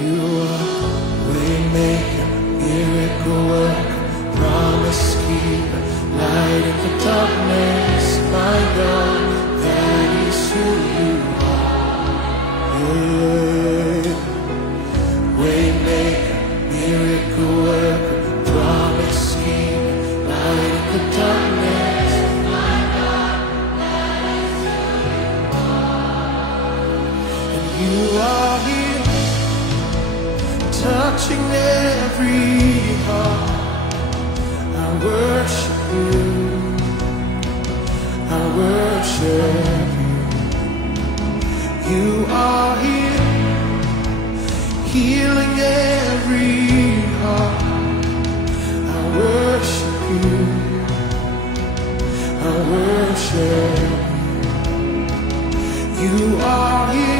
You are waymaker, miracle worker, promise keeper, light in the darkness. My God, that is who you are. Yeah. Waymaker, miracle worker, promise keeper, light in the darkness. My God, that is who you are. And you are here, touching every heart. I worship you, I worship you. You are here, healing every heart. I worship you, I worship you. You are here.